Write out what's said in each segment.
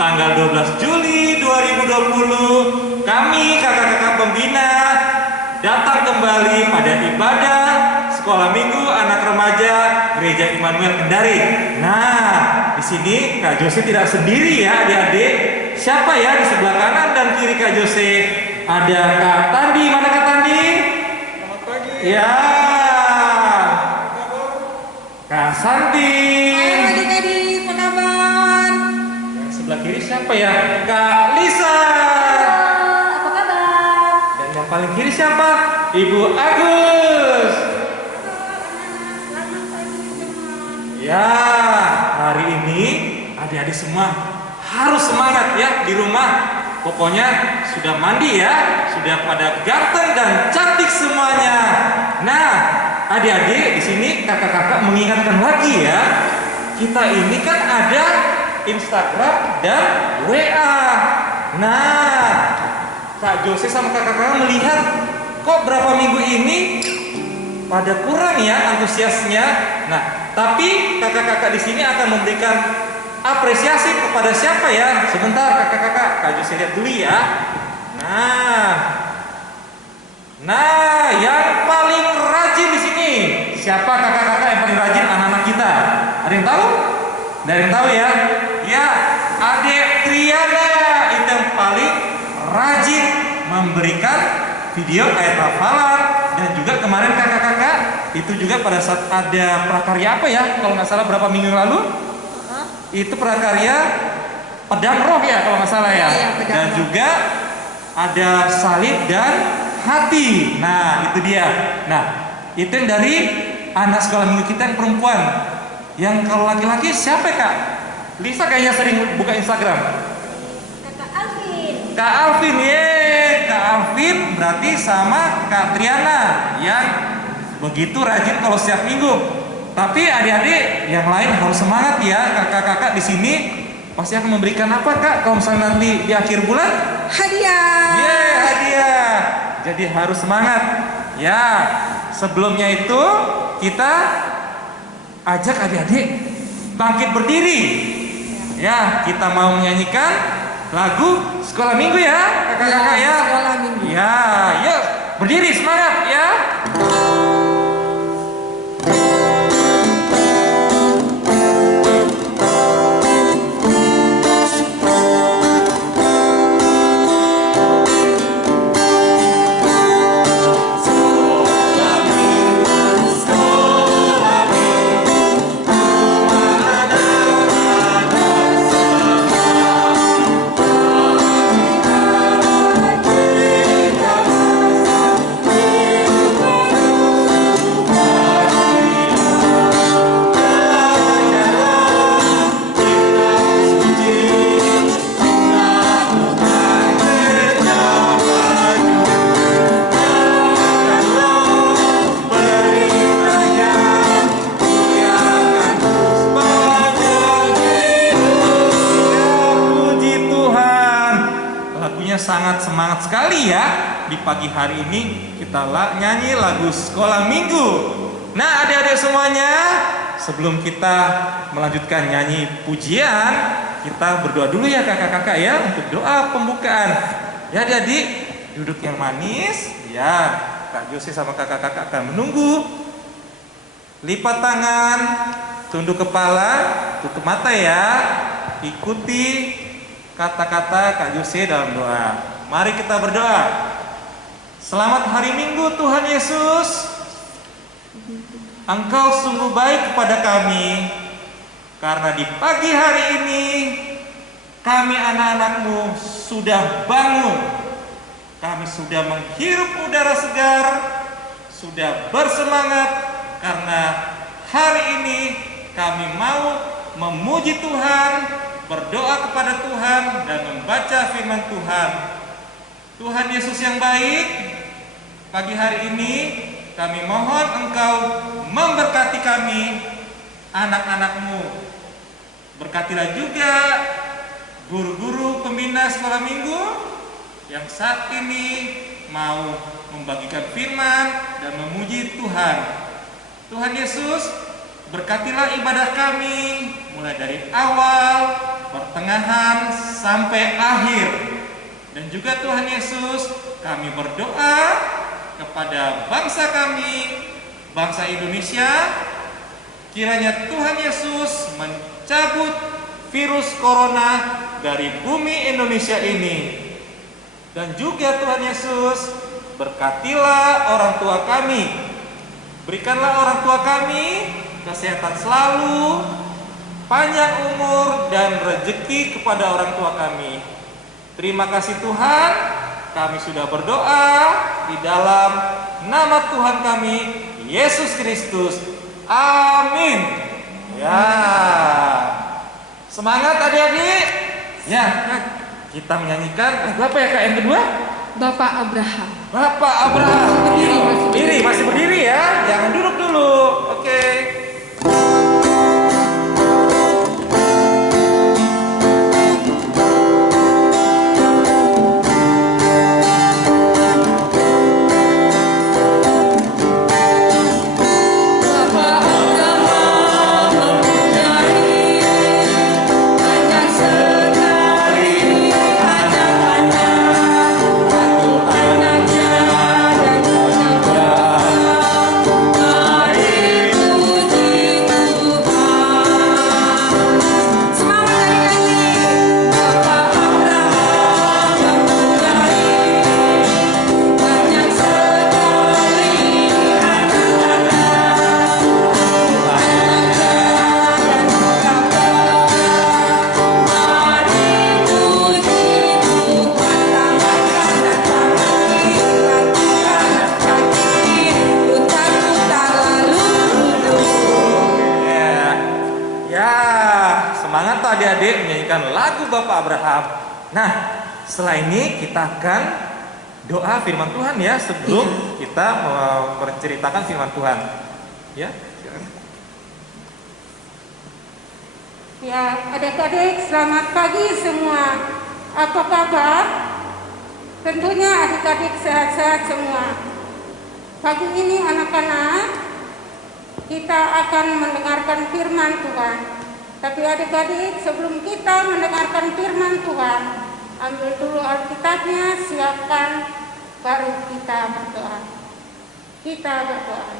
tanggal 12 Juli 2020, kami kakak-kakak pembina datang kembali pada ibadah sekolah minggu anak remaja Gereja Immanuel Kendari. Nah, di sini Kak Jose tidak sendiri ya adik-adik. Siapa ya di sebelah kanan dan kiri Kak Jose? Ada Kak Tandi. Mana Kak Tandi? Selamat pagi. Ya. Kak Santi. Hai adik-adik, apa kabar? Yang sebelah kiri siapa ya? Kak Lisa. Apa kabar? Dan yang paling kiri siapa? Ibu Agus. Selamat pagi semua. Ya, hari ini adik-adik semua harus semangat ya di rumah. Pokoknya sudah mandi ya, sudah pada ganteng dan cantik semuanya. Nah, adik-adik di sini kakak-kakak mengingatkan lagi ya. Kita ini kan ada Instagram dan WA. Nah, Kak Jose sama kakak-kakak melihat kok berapa minggu ini pada kurang ya antusiasnya. Nah, tapi kakak-kakak di sini akan memberikan apresiasi kepada siapa ya? Sebentar kakak-kakak, Kak Jose lihat dulu ya. Nah, yang paling rajin di sini siapa kakak-kakak yang paling rajin anak-anak kita? Ada yang tahu? Ada yang tahu ya? Ya, Adik Triana itu yang paling rajin memberikan video ayat hafalan. Dan juga kemarin kakak-kakak itu juga pada saat ada prakarya apa ya? Kalau nggak salah berapa minggu lalu? Itu prakarya pedang roh ya kalau nggak salah ya. Dan juga ada salib dan hati. Nah, itu dia. Nah, itu yang dari anak sekolah minggu kita yang perempuan. Yang kalau laki-laki siapa Kak? Lisa kayaknya sering buka Instagram. Kakak Alvin. Kak Alvin, Kak Alvin berarti sama Kak Triana yang begitu rajin kalau setiap minggu. Tapi adik-adik yang lain harus semangat ya. Kakak-kakak di sini pasti akan memberikan apa Kak? Kalau misalnya nanti di akhir bulan? Hadiah. Hadiah. Jadi harus semangat. Ya, sebelumnya itu kita ajak adik-adik bangkit berdiri. Ya, kita mau menyanyikan lagu sekolah minggu ya, kakak-kakak ya. Sekolah minggu. Ya, yuk berdiri semangat ya. Sangat semangat sekali ya. Di pagi hari ini kita nyanyi lagu sekolah minggu. Nah adik-adik semuanya, sebelum kita melanjutkan nyanyi pujian, kita berdoa dulu ya kakak-kakak ya, untuk doa pembukaan. Ya adik-adik, duduk yang manis. Ya, Kak Jose sama kakak-kakak akan menunggu. Lipat tangan, tunduk kepala, tutup mata ya. Ikuti kata-kata Kak Jose dalam doa. Mari kita berdoa. Selamat hari Minggu Tuhan Yesus. Engkau sungguh baik kepada kami, karena di pagi hari ini kami anak-anak-Mu sudah bangun. Kami sudah menghirup udara segar, sudah bersemangat karena hari ini kami mau memuji Tuhan, berdoa kepada Tuhan dan membaca firman Tuhan. Tuhan Yesus yang baik, pagi hari ini kami mohon Engkau memberkati kami, anak-anak-Mu. Berkatilah juga guru-guru pembina sekolah minggu yang saat ini mau membagikan firman dan memuji Tuhan. Tuhan Yesus, berkatilah ibadah kami mulai dari awal, pertengahan, sampai akhir. Dan juga Tuhan Yesus, kami berdoa kepada bangsa kami, bangsa Indonesia, kiranya Tuhan Yesus mencabut virus corona dari bumi Indonesia ini. Dan juga Tuhan Yesus, berkatilah orang tua kami. Berikanlah orang tua kami kesehatan selalu, panjang umur dan rezeki kepada orang tua kami. Terima kasih Tuhan, kami sudah berdoa di dalam nama Tuhan kami, Yesus Kristus. Amin. Ya. Semangat adik-adik. Ya, kita menyanyikan lagu apa ya Kak yang kedua? Bapak Abraham. Bapak Abraham. Berdiri, Masih berdiri ya. Jangan duduk dulu. Oke. Adik-adik menyanyikan lagu Bapak Abraham. Nah, setelah ini kita akan doa firman Tuhan ya sebelum kita menceritakan firman Tuhan. Ya, silakan. Ya, adik-adik selamat pagi semua. Apa kabar? Tentunya adik-adik sehat-sehat semua. Pagi ini anak-anak, kita akan mendengarkan firman Tuhan. Tapi adik-adik, sebelum kita mendengarkan firman Tuhan, ambil dulu Alkitabnya, siapkan, baru kita berdoa. Kita berdoa.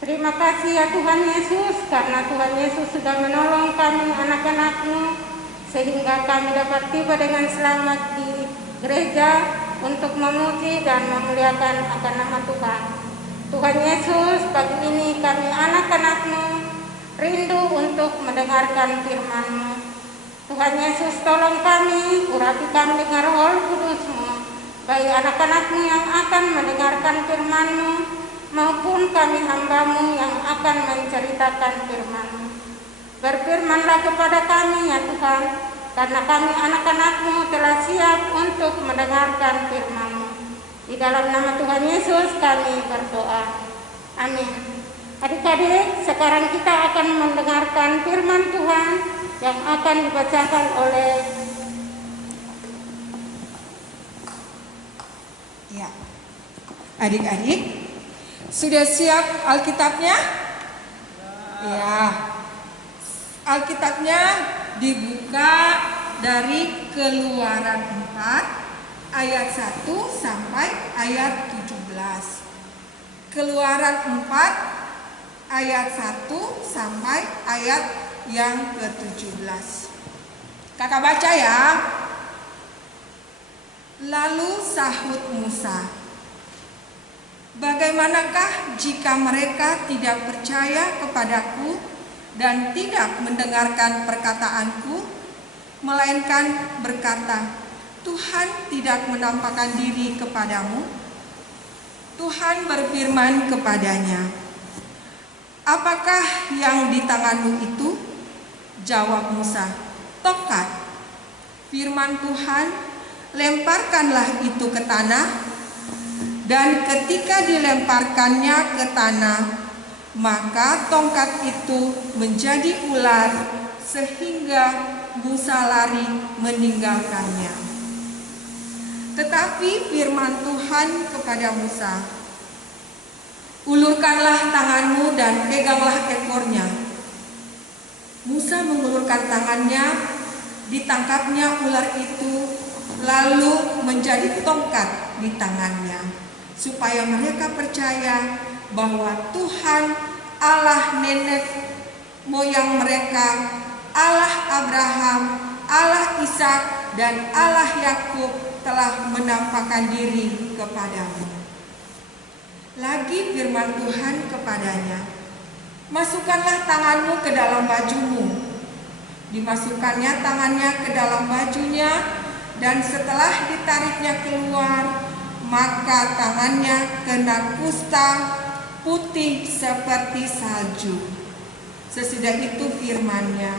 Terima kasih ya Tuhan Yesus, karena Tuhan Yesus sudah menolong kami anak-anak-Mu, sehingga kami dapat tiba dengan selamat di gereja untuk memuji dan memuliakan akan nama Tuhan. Tuhan Yesus, pagi ini kami anak-anak-Mu rindu untuk mendengarkan firman-Mu. Tuhan Yesus, tolong kami, urapi kami dengan Roh Kudus-Mu, baik anak-anak-Mu yang akan mendengarkan firman-Mu, maupun kami hamba-Mu yang akan menceritakan firman-Mu. Berfirmanlah kepada kami ya Tuhan, karena kami anak-anak-Mu telah siap untuk mendengarkan firman-Mu. Di dalam nama Tuhan Yesus kami berdoa. Amin. Adik-adik, sekarang kita akan mendengarkan firman Tuhan yang akan dibacakan oleh Ya. Adik-adik, sudah siap Alkitabnya? Ya. Alkitabnya dibuka dari Keluaran 4 ayat 1 sampai ayat 17. Keluaran 4 ayat 1 sampai ayat yang ke-17. Kakak baca ya. Lalu sahut Musa, bagaimanakah jika mereka tidak percaya kepadaku dan tidak mendengarkan perkataanku, melainkan berkata, Tuhan tidak menampakkan diri kepadamu? Tuhan berfirman kepadanya, apakah yang di tanganmu itu? Jawab Musa, tongkat. Firman Tuhan, lemparkanlah itu ke tanah. Dan ketika dilemparkannya ke tanah, maka tongkat itu menjadi ular sehingga Musa lari meninggalkannya. Tetapi firman Tuhan kepada Musa, ulurkanlah tanganmu dan peganglah ekornya. Musa mengulurkan tangannya, Ditangkapnya ular itu lalu menjadi tongkat di tangannya, supaya mereka percaya bahwa Tuhan Allah nenek moyang mereka, Allah Abraham, Allah Ishak, dan Allah Yakub telah menampakkan diri kepadamu. Lagi firman Tuhan kepadanya, masukkanlah tanganmu ke dalam bajumu. Dimasukkannya tangannya ke dalam bajunya, dan setelah ditariknya keluar, maka tangannya kena kusta putih seperti salju. Sesudah itu firman-Nya,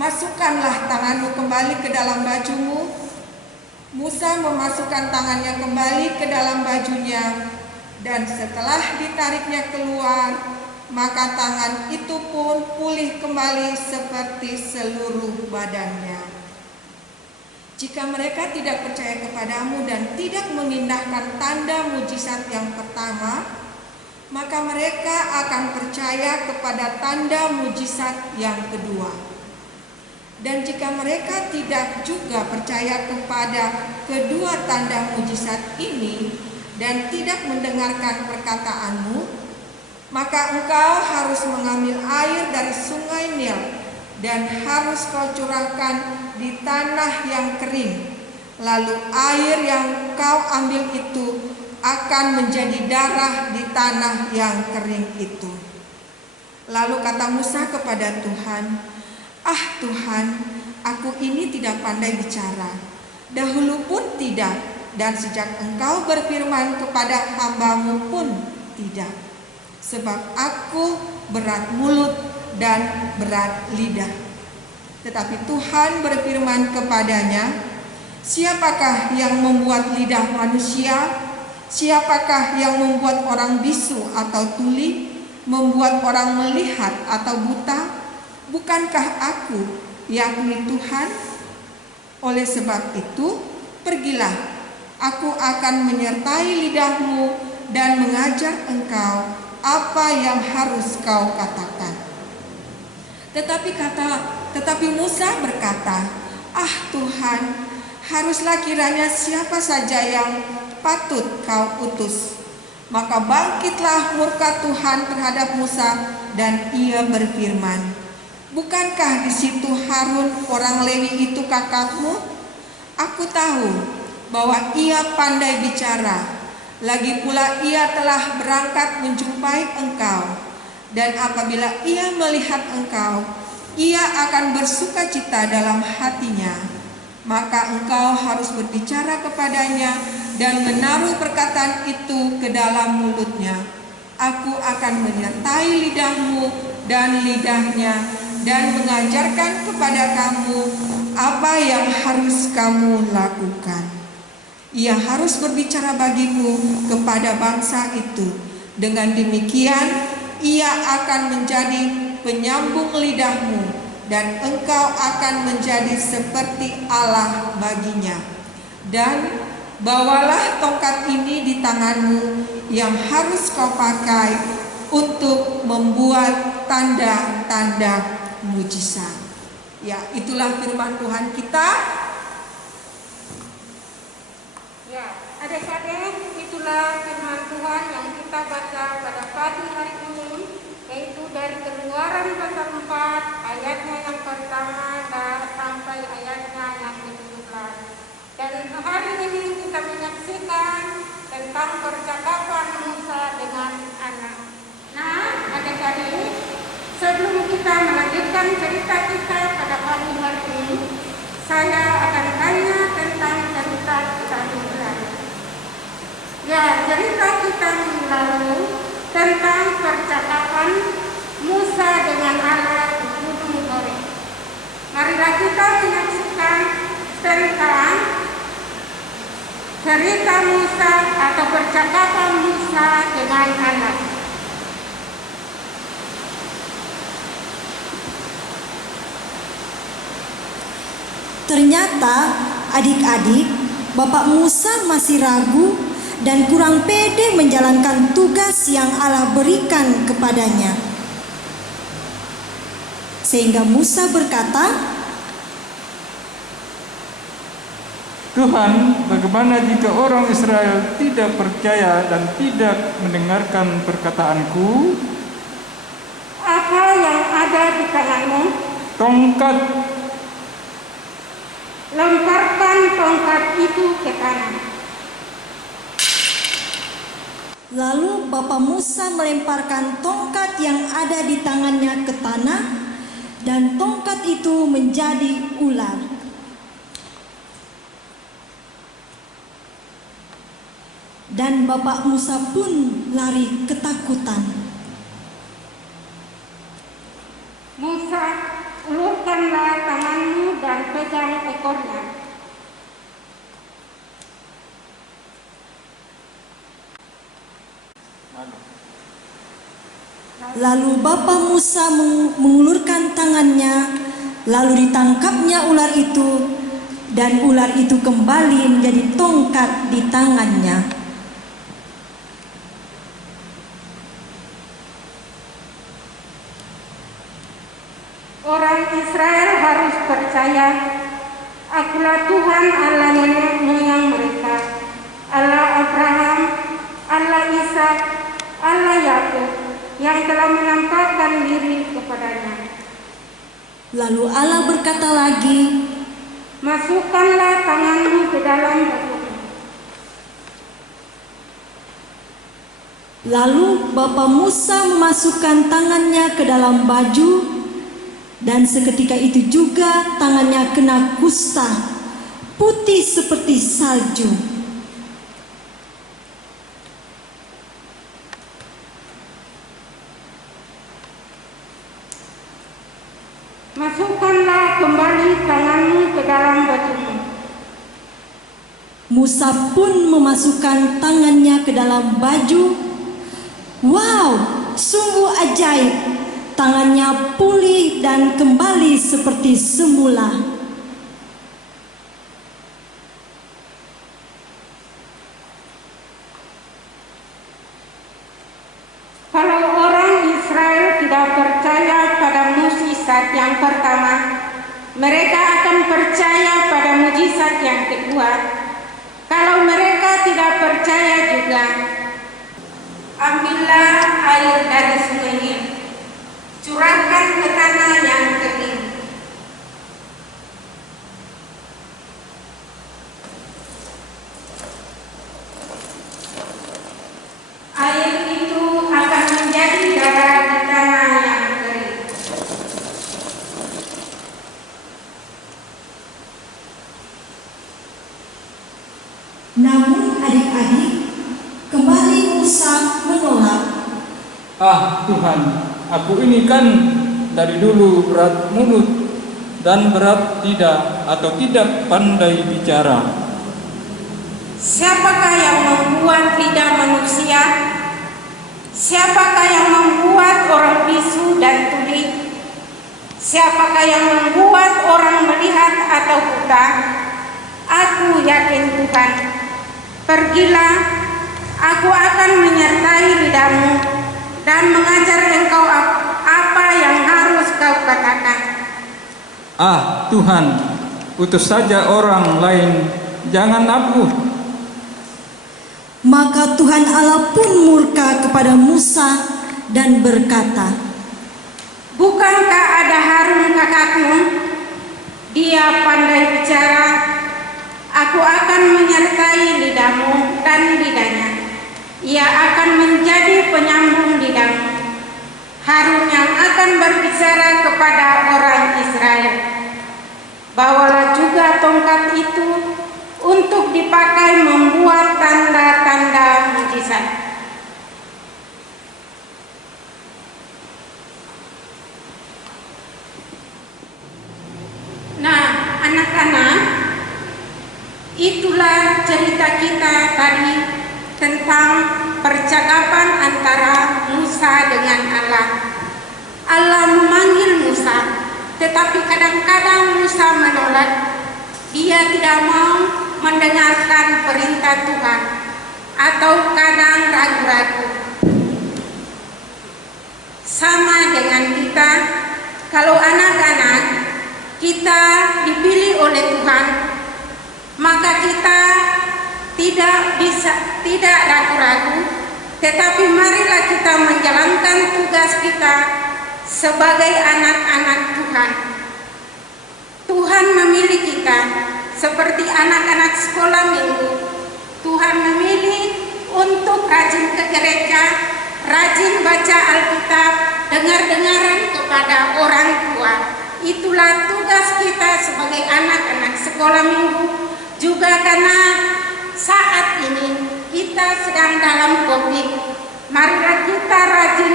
masukkanlah tanganmu kembali ke dalam bajumu. Musa memasukkan tangannya kembali ke dalam bajunya, dan setelah ditariknya keluar, maka tangan itu pun pulih kembali seperti seluruh badannya. Jika mereka tidak percaya kepadamu dan tidak mengindahkan tanda mujizat yang pertama, maka mereka akan percaya kepada tanda mujizat yang kedua. Dan jika mereka tidak juga percaya kepada kedua tanda mujizat ini dan tidak mendengarkan perkataanmu, maka engkau harus mengambil air dari sungai Nil dan harus kau curahkan di tanah yang kering. Lalu air yang kau ambil itu akan menjadi darah di tanah yang kering itu. Lalu kata Musa kepada Tuhan, "Ah Tuhan, aku ini tidak pandai bicara. Dahulu pun tidak, dan sejak engkau berfirman kepada hamba-Mu pun tidak. Sebab aku berat mulut dan berat lidah." Tetapi Tuhan berfirman kepadanya, "Siapakah yang membuat lidah manusia? Siapakah yang membuat orang bisu atau tuli, membuat orang melihat atau buta? Bukankah aku, yakni Tuhan? Oleh sebab itu, pergilah, aku akan menyertai lidahmu dan mengajar engkau apa yang harus kau katakan." Tetapi Musa berkata, "Ah Tuhan, haruslah kiranya siapa saja yang patut kau utus." Maka bangkitlah murka Tuhan terhadap Musa, dan ia berfirman, "Bukankah di situ Harun orang Lewi itu kakakmu? Aku tahu bahwa ia pandai bicara. Lagi pula ia telah berangkat menjumpai engkau, dan apabila ia melihat engkau, ia akan bersukacita dalam hatinya. Maka engkau harus berbicara kepadanya dan menaruh perkataan itu ke dalam mulutnya. Aku akan menyertai lidahmu dan lidahnya, dan mengajarkan kepada kamu apa yang harus kamu lakukan. Ia harus berbicara bagimu kepada bangsa itu. Dengan demikian, ia akan menjadi penyambung lidahmu, dan engkau akan menjadi seperti Allah baginya. Dan bawalah tongkat ini di tanganmu yang harus kau pakai untuk membuat tanda-tanda mujizat." Ya, itulah firman Tuhan kita. Ya, adik-adik, itulah firman Tuhan yang kita baca pada pagi hari ini, yaitu dari Keluaran pasal 4 ayatnya yang pertama sampai ayatnya yang ke-17. Dan hari ini kita menyaksikan tentang percakapan Musa dengan anak. Nah, adik-adik, sebelum kita melanjutkan cerita kita pada pagi hari ini, saya akan tanya tentang cerita kita minggu lalu. Ya, cerita kita minggu lalu tentang percakapan Musa dengan Allah di Gunung Horeb. Marilah kita menyaksikan tentang cerita Musa atau percakapan Musa dengan Allah. Ternyata adik-adik, Bapak Musa masih ragu dan kurang pede menjalankan tugas yang Allah berikan kepadanya. Sehingga Musa berkata, Tuhan, bagaimana jika orang Israel tidak percaya dan tidak mendengarkan perkataanku? Apa yang ada di tanganmu? Tongkat. Lemparkan tongkat itu ke tanah. Lalu Bapak Musa melemparkan tongkat yang ada di tangannya ke tanah, dan tongkat itu menjadi ular. Dan Bapak Musa pun lari ketakutan. Musa, ulurkanlah tanganmu dan pegang ekornya. Lalu Bapak Musa mengulurkan tangannya, lalu ditangkapnya ular itu, dan ular itu kembali menjadi tongkat di tangannya. Orang Israel harus percaya, Akulah Tuhan Allah nenek moyang mereka, Allah Abraham, Allah Ishak, Allah Yakub, yang telah menampakkan diri kepadanya. Lalu Allah berkata lagi, Masukkanlah tanganmu ke dalam bajumu. Lalu Bapak Musa memasukkan tangannya ke dalam baju, dan seketika itu juga tangannya kena kusta, putih seperti salju. Masukkanlah kembali tanganmu ke dalam bajumu. Musa pun memasukkan tangannya ke dalam baju. Wow, sungguh ajaib. Tangannya pulih dan kembali seperti semula. Kalau orang Israel tidak percaya pada mukjizat yang pertama, mereka akan percaya pada mukjizat yang kedua. Kalau mereka tidak percaya juga, ambillah air dari sungai Nil, curahkan ke tanah yang kering. Air itu akan menjadi darah di tanah yang kering. Namun adik-adik, kembali Musa menolak. Ah Tuhan, aku ini kan dari dulu berat mulut dan berat lidah atau tidak pandai bicara. Siapakah yang membuat lidah manusia? Siapakah yang membuat orang bisu dan tuli? Siapakah yang membuat orang melihat atau buta? Aku yakin Tuhan. Pergilah, aku akan menyertai lidahmu dan mengajar engkau apa yang harus kau katakan. Ah Tuhan, utus saja orang lain, jangan aku. Maka Tuhan Allah pun murka kepada Musa dan berkata, Bukankah ada Harun kakakmu? Dia pandai bicara. Aku akan menyertai lidahmu dan lidahnya. Ia akan menjadi penyambung lidahmu. Harun yang akan berbicara kepada orang Israel. Bawalah juga tongkat itu untuk dipakai membuat tanda-tanda mujizat. Nah, anak-anak, itulah cerita kita tadi tentang percakapan antara Musa dengan Allah. Allah memanggil Musa, tetapi kadang-kadang Musa menolak. Dia tidak mau mendengarkan perintah Tuhan, atau kadang ragu-ragu. Sama dengan kita, kalau anak-anak kita dipilih oleh Tuhan, maka kita tidak ragu-ragu, tetapi marilah kita menjalankan tugas kita sebagai anak-anak Tuhan. Tuhan memilih kita seperti anak-anak sekolah minggu. Tuhan memilih untuk rajin ke gereja, rajin baca Alkitab, dengar-dengaran kepada orang tua. Itulah tugas kita sebagai anak-anak sekolah minggu. Juga karena saat ini kita sedang dalam COVID, marilah kita rajin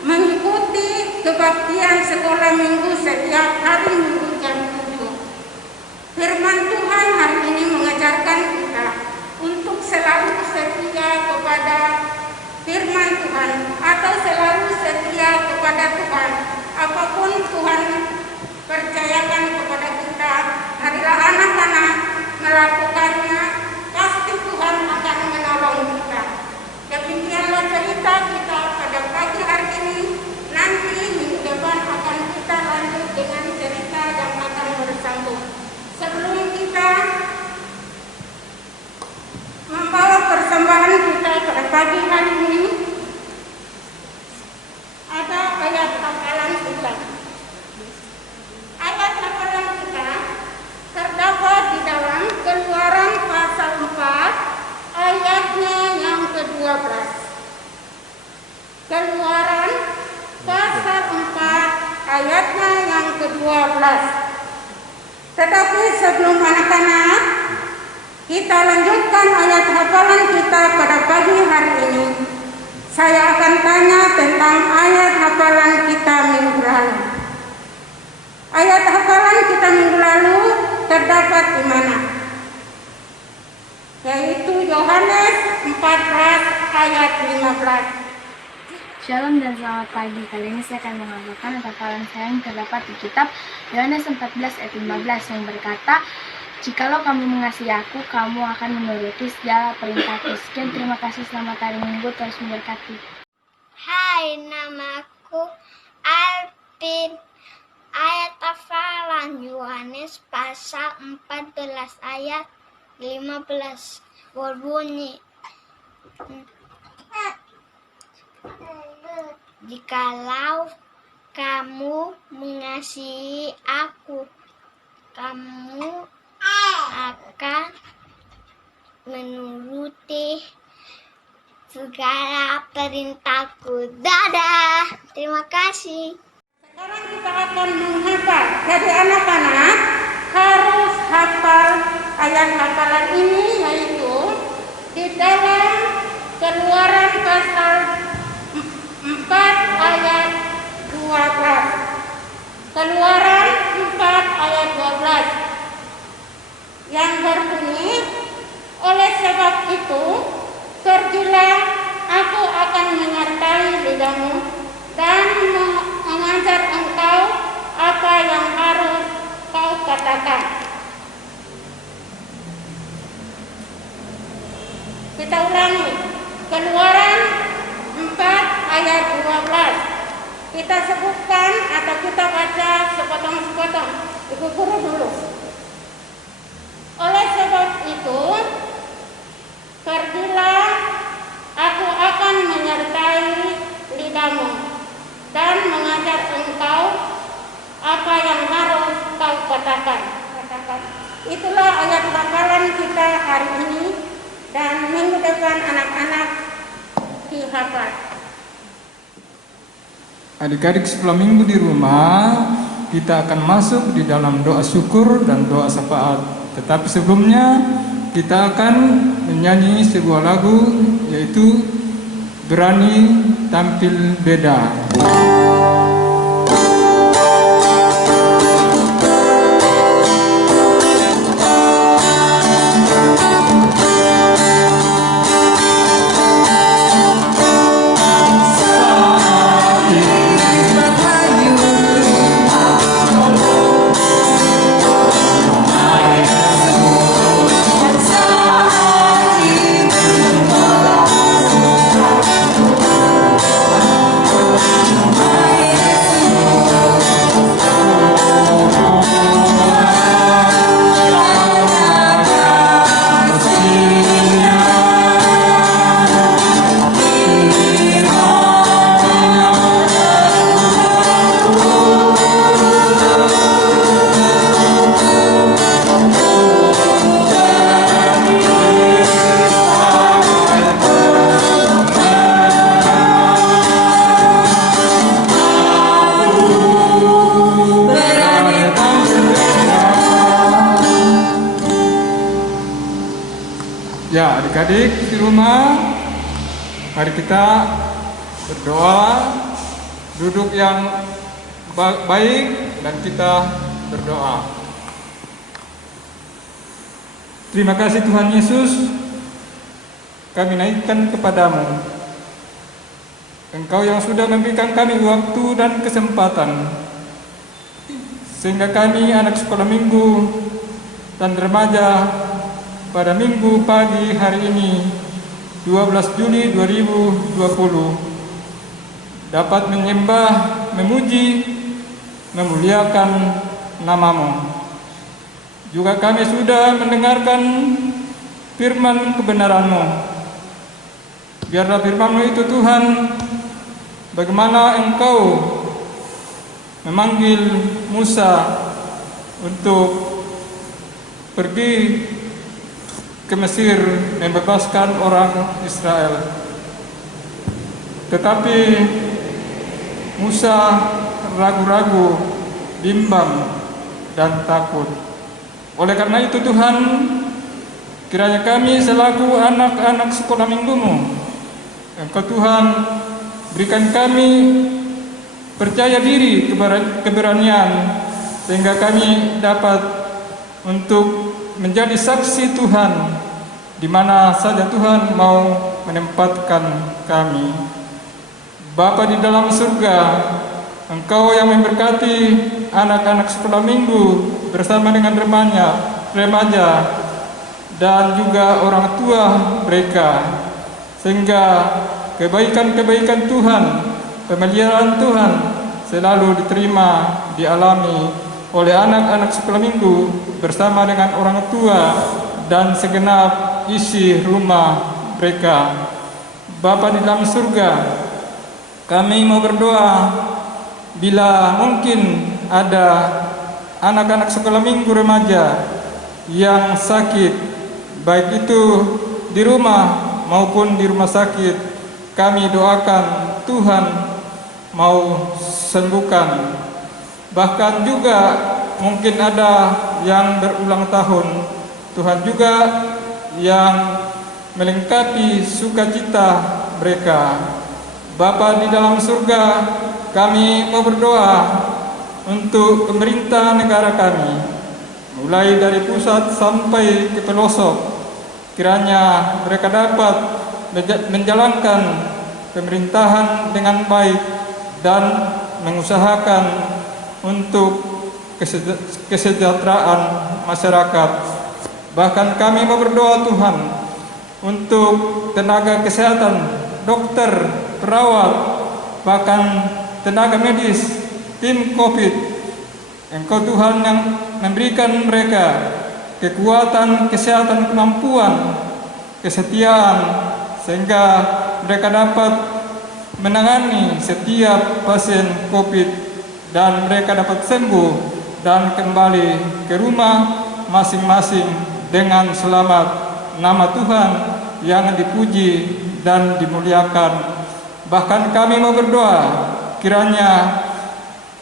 mengikuti kebaktian sekolah minggu setiap hari Minggu jam 7. Firman Tuhan hari ini mengajarkan kita untuk selalu setia kepada firman Tuhan atau selalu setia kepada Tuhan. Apapun Tuhan percayakan kepada kita, marilah anak-anak melakukannya, pasti Tuhan akan menolong kita. Demikianlah cerita kita pada pagi hari ini. Nanti minggu depan akan kita lanjut dengan cerita yang akan bersambung. Sebelum kita membawa persembahan kita pada pagi hari ini, ada ayat hafalan kita. Ayat hafalan kita terdapat di dalam Keluaran pasal 4 ayatnya yang ke-12. Keluaran pasal 4 ayatnya yang ke-12. Tetapi sebelum anak-anak kita lanjutkan ayat hafalan kita pada pagi hari ini, saya akan tanya tentang ayat hafalan kita minggu lalu. Ayat hafalan kita minggu lalu terdapat di mana? Yaitu Yohanes 14 ayat 15. Shalom dan selamat pagi. Kali ini saya akan mengabarkan hafalan saya yang terdapat di kitab Yohanes 14 ayat 15 yang berkata, "Jikalau kamu mengasihi aku, kamu akan menuruti segala perintahku." Sekian, terima kasih, selamat hari Minggu, terus memberkati. Hai, namaku Alvin. Ayat hafalan Yohanes pasal 14 ayat 15 berbunyi, "Jikalau kamu mengasihi aku, kamu akan menuruti segala perintahku." Dadah, terima kasih. Sekarang kita akan menghafal. Jadi anak-anak harus hafal ayat hafalan ini, yaitu di dalam Keluaran pasal 4 ayat 12. Keluaran 4 ayat 12 yang berbunyi, "Oleh sebab itu, pergilah, aku akan menyertai lidahmu dan mengajar engkau apa yang harus kau katakan." Kita ulangi. Keluaran 4 ayat 12. Kita sebutkan atau kita baca sepotong-sepotong. Ibu guru dulu. "Oleh sebab itu, pergilah, aku akan menyertai lidahmu dan mengajar engkau apa yang harus kau katakan." Itulah ayat hafalan kita hari ini, dan minggu depan anak-anak dihafal. Adik-adik, setelah minggu di rumah, kita akan masuk di dalam doa syukur dan doa syafaat. Tetapi sebelumnya, kita akan menyanyi sebuah lagu, yaitu Berani Tampil Beda. Bye. Ya, adik-adik di rumah, mari kita berdoa, duduk yang baik dan kita berdoa. Terima kasih Tuhan Yesus, kami naikkan kepadamu. Engkau yang sudah memberikan kami waktu dan kesempatan, sehingga kami anak sekolah minggu dan remaja pada minggu pagi hari ini 12 Juli 2020 dapat menyembah, memuji, memuliakan nama-Mu. Juga kami sudah mendengarkan firman kebenaran-Mu. Biarlah firman-Mu itu Tuhan, bagaimana Engkau memanggil Musa untuk pergi ke Mesir membebaskan orang Israel. Tetapi Musa ragu-ragu, bimbang, dan takut. Oleh karena itu Tuhan, kiranya kami selaku anak-anak sekolah minggu-Mu, Engkau Tuhan berikan kami percaya diri, keberanian, sehingga kami dapat untuk menjadi saksi Tuhan di mana saja Tuhan mau menempatkan kami. Bapa di dalam surga, Engkau yang memberkati anak-anak sekolah minggu bersama dengan remaja dan juga orang tua mereka, sehingga kebaikan-kebaikan Tuhan, pemeliharaan Tuhan selalu diterima, dialami oleh anak-anak sekolah minggu bersama dengan orang tua dan segenap isi rumah mereka. Bapa di dalam surga, kami mau berdoa bila mungkin ada anak-anak sekolah minggu remaja yang sakit, baik itu di rumah maupun di rumah sakit, kami doakan Tuhan mau sembuhkan. Bahkan juga mungkin ada yang berulang tahun, Tuhan juga yang melengkapi sukacita mereka. Bapa di dalam surga, kami mau berdoa untuk pemerintah negara kami, mulai dari pusat sampai ke pelosok. Kiranya mereka dapat menjalankan pemerintahan dengan baik dan mengusahakan untuk kesejahteraan masyarakat. Bahkan kami mau berdoa Tuhan untuk tenaga kesehatan, dokter, perawat, bahkan tenaga medis, tim COVID. Engkau Tuhan yang memberikan mereka kekuatan, kesehatan, kemampuan, kesetiaan, sehingga mereka dapat menangani setiap pasien COVID dan mereka dapat sembuh dan kembali ke rumah masing-masing dengan selamat. Nama Tuhan yang dipuji dan dimuliakan. Bahkan kami mau berdoa, kiranya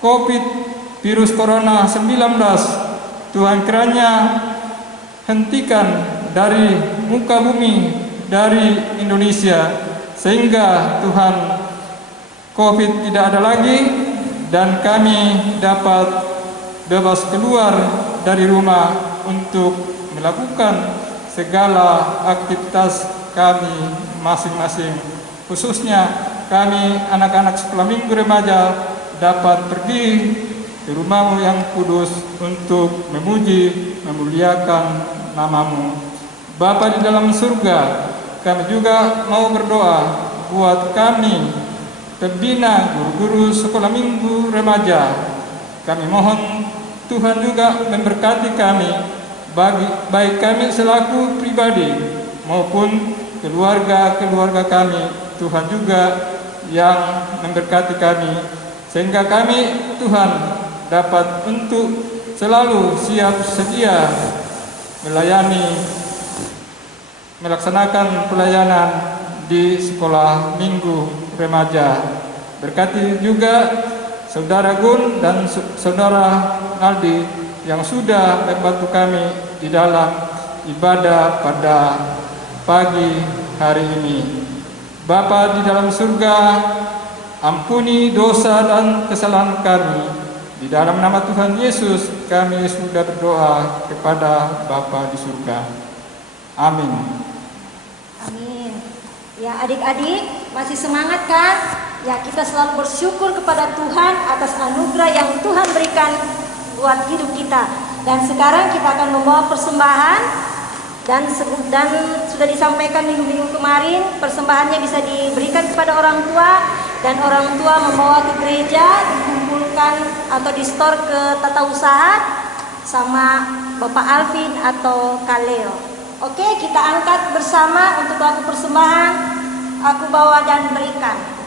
COVID, virus corona 19, Tuhan kiranya hentikan dari muka bumi, dari Indonesia, sehingga Tuhan COVID tidak ada lagi dan kami dapat bebas keluar dari rumah untuk melakukan segala aktivitas kami masing-masing. Khususnya kami anak-anak sekolah minggu remaja dapat pergi ke rumah-Mu yang kudus untuk memuji, memuliakan nama-Mu. Bapa di dalam surga, kami juga mau berdoa buat kami pembina guru-guru sekolah minggu remaja. Kami mohon Tuhan juga memberkati kami, baik kami selaku pribadi maupun keluarga-keluarga kami. Tuhan juga yang memberkati kami, sehingga kami Tuhan dapat untuk selalu siap sedia melaksanakan pelayanan di sekolah minggu remaja. Berkati juga Saudara Gun dan Saudara Naldi yang sudah membantu kami di dalam ibadah pada pagi hari ini. Bapa di dalam surga, ampuni dosa dan kesalahan kami. Di dalam nama Tuhan Yesus kami sudah berdoa kepada Bapa di surga. Amin. Amin. Ya adik-adik, masih semangat kan? Ya kita selalu bersyukur kepada Tuhan atas anugerah yang Tuhan berikan buat hidup kita. Dan sekarang kita akan membawa persembahan dan sudah disampaikan minggu-minggu kemarin, persembahannya bisa diberikan kepada orang tua dan orang tua membawa ke gereja, dikumpulkan atau di-store ke tata usaha sama Bapak Alvin atau Kaleo. Oke, kita angkat bersama untuk lagu persembahan Aku Bawa dan Berikan.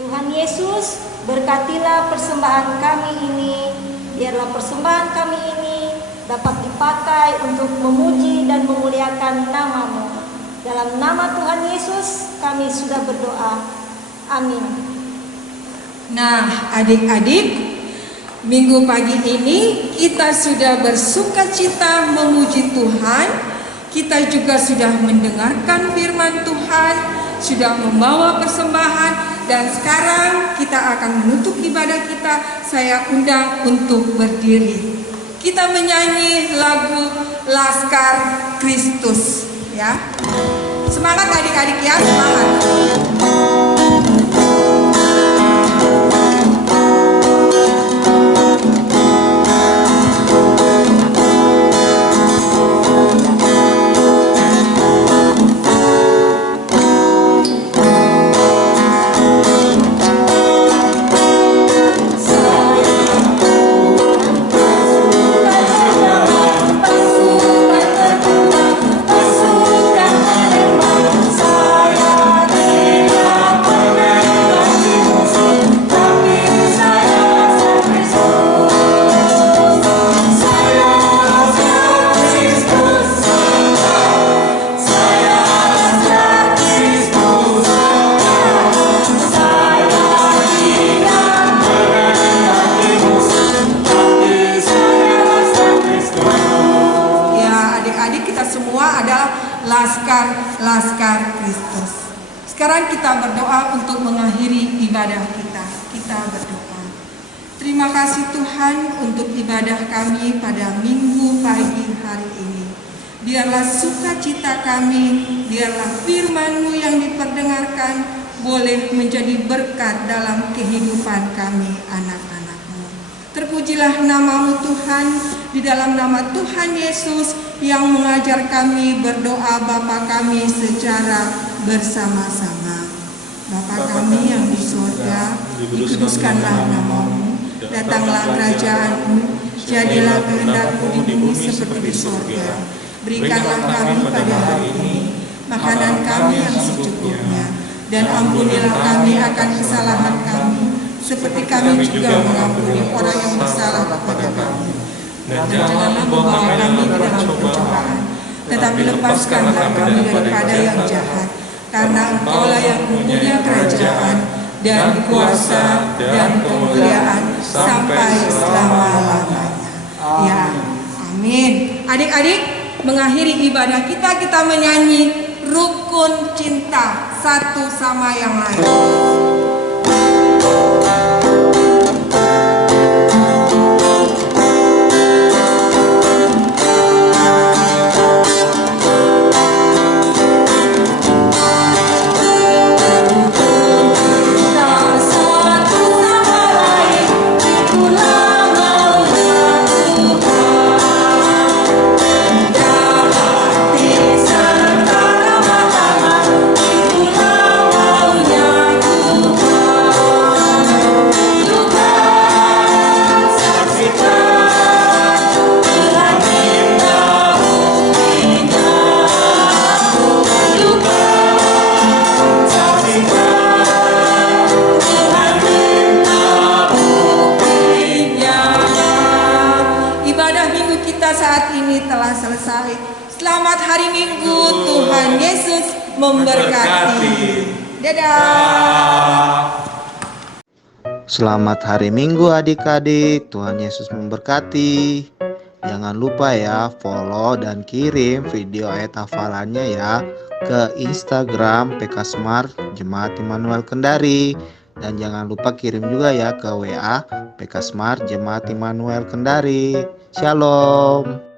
Tuhan Yesus, berkatilah persembahan kami ini, biarlah persembahan kami ini dapat dipakai untuk memuji dan memuliakan nama-Mu. Dalam nama Tuhan Yesus kami sudah berdoa. Amin. Nah, adik-adik, minggu pagi ini kita sudah bersukacita memuji Tuhan. Kita juga sudah mendengarkan firman Tuhan, sudah membawa persembahan, dan sekarang kita akan menutup ibadah kita. Saya undang untuk berdiri. Kita menyanyi lagu Laskar Kristus, ya. Semangat adik-adik ya, semangat. Laskar Kristus. Sekarang kita berdoa untuk mengakhiri ibadah kita. Kita berdoa. Terima kasih Tuhan untuk ibadah kami pada minggu pagi hari ini. Biarlah sukacita kami, biarlah firman-Mu yang diperdengarkan boleh menjadi berkat dalam kehidupan kami anak-anak-Mu. Terpujilah nama-Mu Tuhan, di dalam nama Tuhan Yesus yang mengajar kami berdoa Bapa kami secara bersama-sama. Bapa kami yang di surga, dikuduskanlah nama-Mu, datanglah kerajaan-Mu, jadilah kehendak-Mu di bumi seperti di surga. Berikanlah kami pada hari ini makanan kami yang secukupnya, dan ampunilah kami akan kesalahan kami, seperti kami juga mengampuni orang yang bersalah kepada kami. Dan janganlah membawa kami ke dalam pencobaan, tetapi lepaskanlah kami daripada yang jahat. Karena Engkaulah yang mempunyai kerajaan dan kuasa dan kemuliaan sampai selama-lamanya. Ya, amin. Adik-adik, mengakhiri ibadah kita, kita menyanyi rukun cinta satu sama yang lain. Itulah Selamat hari Minggu, Tuhan Yesus memberkati. Dadah. Selamat hari Minggu adik-adik, Tuhan Yesus memberkati. Jangan lupa ya follow dan kirim video ayat hafalannya ya ke Instagram PK Smart Jemaat Immanuel Kendari. Dan jangan lupa kirim juga ya ke WA PK Smart Jemaat Immanuel Kendari. Shalom.